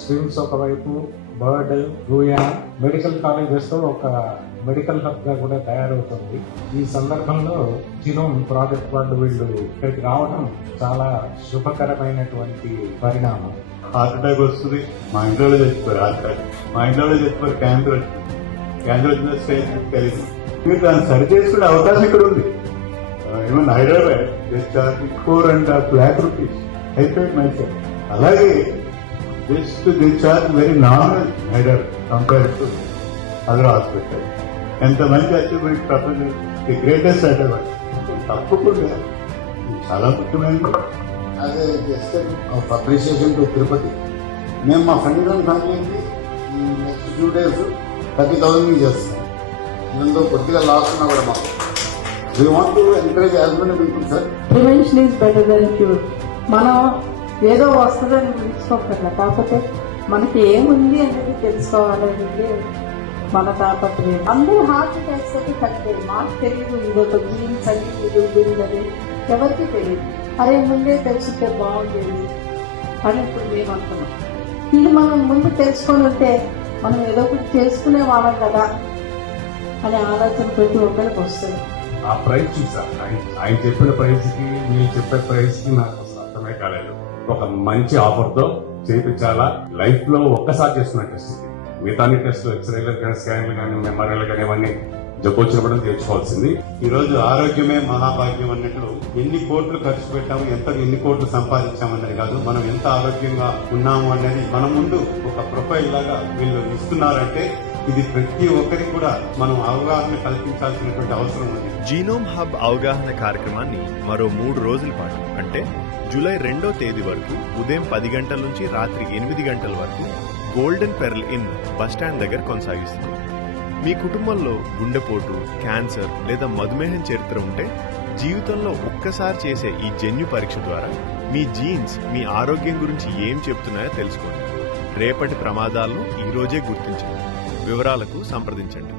స్విమ్స్ ఒకవైపు, bird, గూయా, medical colleges తో ఒక మెడికల్ హబ్ గా కూడా తయారవుతుంది. ఈ సందర్భంలో జినోమ్ ప్రాజెక్ట్ వాళ్ళు వీళ్ళు ఇక్కడికి రావడం చాలా శుభకరమైనటువంటి పరిణామం. హార్ట్ అటాక్ వస్తుంది, మా ఇంట్లో చచ్చిపోయారు. హార్ట్ అటాక్ మా ఇంట్లో చచ్చిపోయారు. క్యాన్సర్ వచ్చిన స్టేజ్ కలిసి మీరు దాన్ని సరి చేసుకునే అవకాశం ఇక్కడ ఉంది. ఏమన్నా హైదరాబాద్ $4.5 lakh అయిపోయింది మంచిగా. అలాగే they charge very nominal Hyderabad compare to other hospital. ఎంత మంచి అచీవ్మెంట్ ప్రపంచం, ది గ్రేటెస్ట్ హైదరాబాద్. తప్పకుండా చాలా ముఖ్యమైనది. అదే just of appreciation to Tirupati. మేము మా ఫ్రెండ్స్ అండ్ ఫ్యామిలీకి నెక్స్ట్ ఫ్యూ డేస్ 30,000 చేస్తాం. ఇందులో కొద్దిగా లాస్ ఉన్నా కూడా మాకు we want to encourage as many people sir. Prevention is better than cure. మనం ఏదో వస్తుందని తెలుసుకోకర్లే, కాకపోతే మనకి ఏముంది అనేది తెలుసుకోవాలనేది మన తాపత్రయం. అందరూ హార్ట్ అటాక్స్ అయితే తగ్గలేదు. మాకు తెలియదు ఇదొక జీన్స్ అని ఇది ఉంటుంది అని ఎవరికి తెలియదు. అరే ముందే తెలుసుంటే బాగుండేది అని ఇప్పుడు మేము అనుకున్నాం. ఇది మనం ముందు తెలుసుకొని ఉంటే మనం ఏదో ఒకటి చేసుకునే వాళ్ళం కదా అనే ఆలోచన ప్రతి ఒక్కరికి వస్తుంది. ఆ ప్రైస్ చూసా, ఆయన చెప్పిన ప్రైస్ కి మీరు చెప్పే ప్రైస్ కి నాకు అసలు అర్థమే కాలేదు. ఒక మంచి ఆఫర్ తో చేయించాలా, లైఫ్ లో ఒక్కసారి చేస్తున్న టెస్ట్ ఇది. మిగతా టెస్ట్ ఎక్స్రేలు కానీ స్కాన్లు కానీ ఎంఆర్ఐలు కానీ ఇవన్నీ జబ్బు వచ్చినప్పుడు తెచ్చుకోవాల్సింది. ఈ రోజు ఆరోగ్యమే మహాభాగ్యం అన్నట్లు ఎన్ని కోట్లు ఖర్చు పెట్టాము, ఎన్ని కోట్లు సంపాదించామన్నది కాదు, మనం ఎంత ఆరోగ్యంగా ఉన్నాము అనేది మన ముందు ఒక ప్రొఫైల్ లాగా వీళ్ళు ఇస్తున్నారంటే ఇది ప్రతి ఒక్కరికి కూడా మనం అవగాహన కల్పించాల్సినటువంటి అవసరం ఉంది. జీనోమ్ హబ్ అవగాహన కార్యక్రమాన్ని మరో 3 రోజుల పాటు అంటే జూలై 2వ తేదీ వరకు ఉదయం 10 గంటల నుంచి రాత్రి 8 గంటల వరకు గోల్డెన్ పెర్ల్ ఇన్ బస్టాండ్ దగ్గర కొనసాగిస్తుంది. మీ కుటుంబంలో గుండెపోటు, క్యాన్సర్ లేదా మధుమేహం చరిత్ర ఉంటే జీవితంలో ఒక్కసారి చేసే ఈ జన్యు పరీక్ష ద్వారా మీ జీన్స్ మీ ఆరోగ్యం గురించి ఏం చెప్తున్నాయో తెలుసుకోండి. రేపటి ప్రమాదాలను ఈ రోజే గుర్తించండి. వివరాలకు సంప్రదించండి.